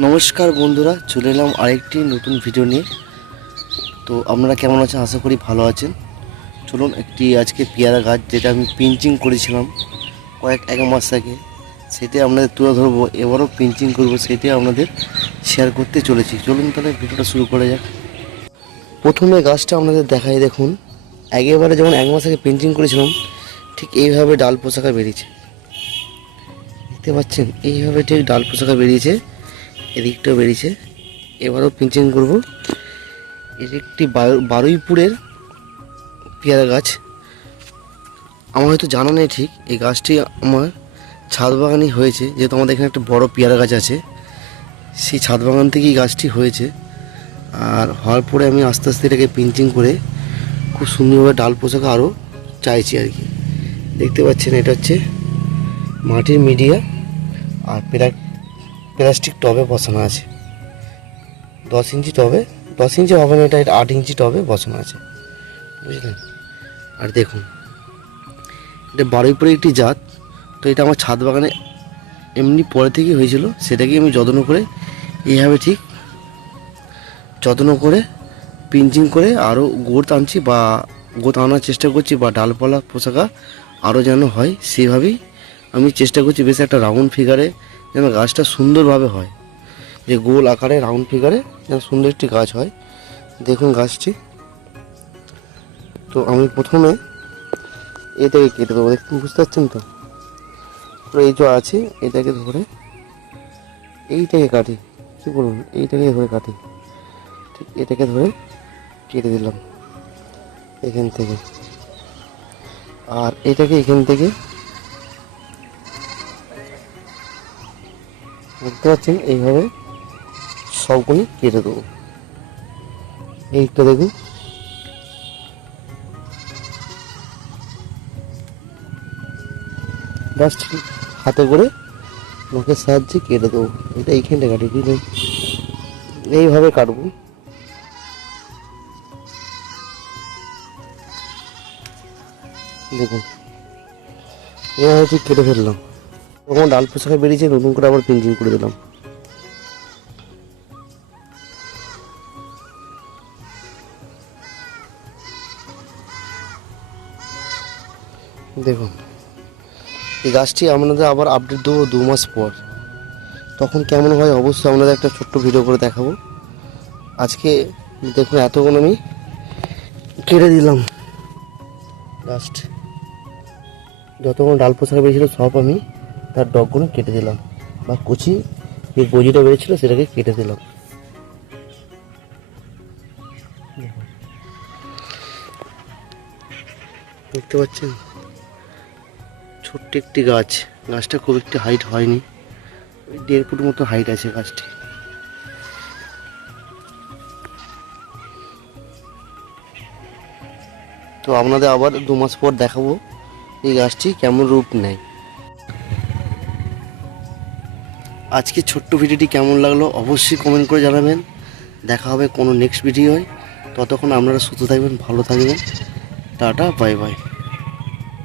নমস্কার বন্ধুরা, চলে এলাম আরেকটি নতুন ভিডিও নিয়ে। তো আপনারা কেমন আছেন? আশা করি ভালো আছেন। চলুন আজকে পেয়ারা গাছ যেটা আমি পিঞ্চিং করেছিলাম এক মাস আগে, সেটাই আপনাদের তুলে ধরবো। এবারও পিঞ্চিং করবো, সেটাই আপনাদের শেয়ার করতে চলেছি। চলুন তাহলে ভিডিওটা শুরু করা যাক। প্রথমে গাছটা আপনাদের দেখাই। দেখুন, একেবারে যেমন এক মাস আগে পিঞ্চিং করেছিলাম ঠিক এইভাবে ডাল পোশাকা বেরিয়েছে। দেখতে পাচ্ছেন, এইভাবে ঠিক ডাল পোশাকা বেরিয়েছে, এদিকটাও বেরিয়েছে। এবারও পিঞ্চিং করব। এর একটি বারুইপুরের পেয়ারা গাছ। আমার হয়তো জানা নেই ঠিক, এই গাছটি আমার ছাদ বাগানই হয়েছে, যেহেতু আমাদের এখানে একটা বড় পেয়ারা গাছ আছে, সেই ছাদ বাগান থেকেই গাছটি হয়েছে। আর হওয়ার পরে আমি আস্তে আস্তে এটাকে পিঞ্চিং করে খুব সুন্দরভাবে ডাল পোশাকা আরও চাইছি আর কি। দেখতে পাচ্ছেন, এটা হচ্ছে মাটির মিডিয়া আর প্লাস্টিক টবে বসানো আছে। 10 ইঞ্চি টবে, 10 ইঞ্চি হবে না, এটা 8 ইঞ্চি টবে বসানো আছে, বুঝলেন। আর দেখুন, এটা বারুইপুরে একটি জাত। তো এটা আমার ছাদ বাগানে এমনি পরে থেকেই হয়েছিল, সেটাকে আমি যত্ন করে এইভাবে ঠিক যত্ন করে পিঞ্চিং করে আরও গোড় আনছি, বা গোড় আনার চেষ্টা করছি, বা ডালপালা পোশাকা আরও যেন হয় সেইভাবেই আমি চেষ্টা করছি। বেশ একটা রাউন্ড ফিগারে যেন গাছটা সুন্দরভাবে হয়, যে গোল আকারে রাউন্ড ফিগারে যেন সুন্দর একটি গাছ হয়। দেখুন গাছটি। তো আমি প্রথমে এটাকে কেটে দেবো। দেখতে বুঝতে পারছেন তো, এই যে আছে এটাকে ধরে এইটাকে কাটি, কী বলুন, এইটাকে ধরে কাটি, ঠিক এটাকে ধরে কেটে দিলাম এখান থেকে। আর এটাকে এখান থেকে দেখতে পাচ্ছেন এইভাবে সবগুলি কেটে দেবো। এইটা দেখুন, জাস্ট হাতে করে নখের সাহায্যে কেটে দেবো। এটা এইখানটা কাটি, বুঝলেন, এইভাবে কাটবো। দেখুন, এইভাবে ঠিক কেটে ফেললাম। তখন ডাল পোশাকা বেরিয়েছে, নতুন করে আবার পিঞ্চিং করে দিলাম। দেখুন, এই গাছটি আপনাদের আবার আপডেট দেবো 2 মাস পর। তখন কেমন হয় অবশ্যই আপনাদের একটা ছোট্ট ভিডিও করে দেখাবো। আজকে দেখুন, এতক্ষণ আমি কেটে দিলাম। জাস্ট যতক্ষণ ডাল পোশাকা বেরিয়েছিল সব আমি তার ডগগুলো কেটে দিলাম, বা কুচি যে গজিটা বেরিয়েছিল সেটাকে কেটে দিলাম। দেখতে পাচ্ছেন, ছোট্ট একটি গাছ। গাছটা খুব একটি হাইট হয়নি, 1.5 ফুট মতো হাইট আছে গাছটি। তো আপনাদের আবার 2 মাস পর দেখাবো এই গাছটি কেমন রূপ নেয়। আজকে ছোট্ট ভিডিওটি কেমন লাগলো অবশ্যই কমেন্ট করে জানাবেন। দেখা হবে কোনো নেক্সট ভিডিওয়। ততক্ষণ আপনারা সুস্থ থাকবেন, ভালো থাকবেন। Tata, bye bye.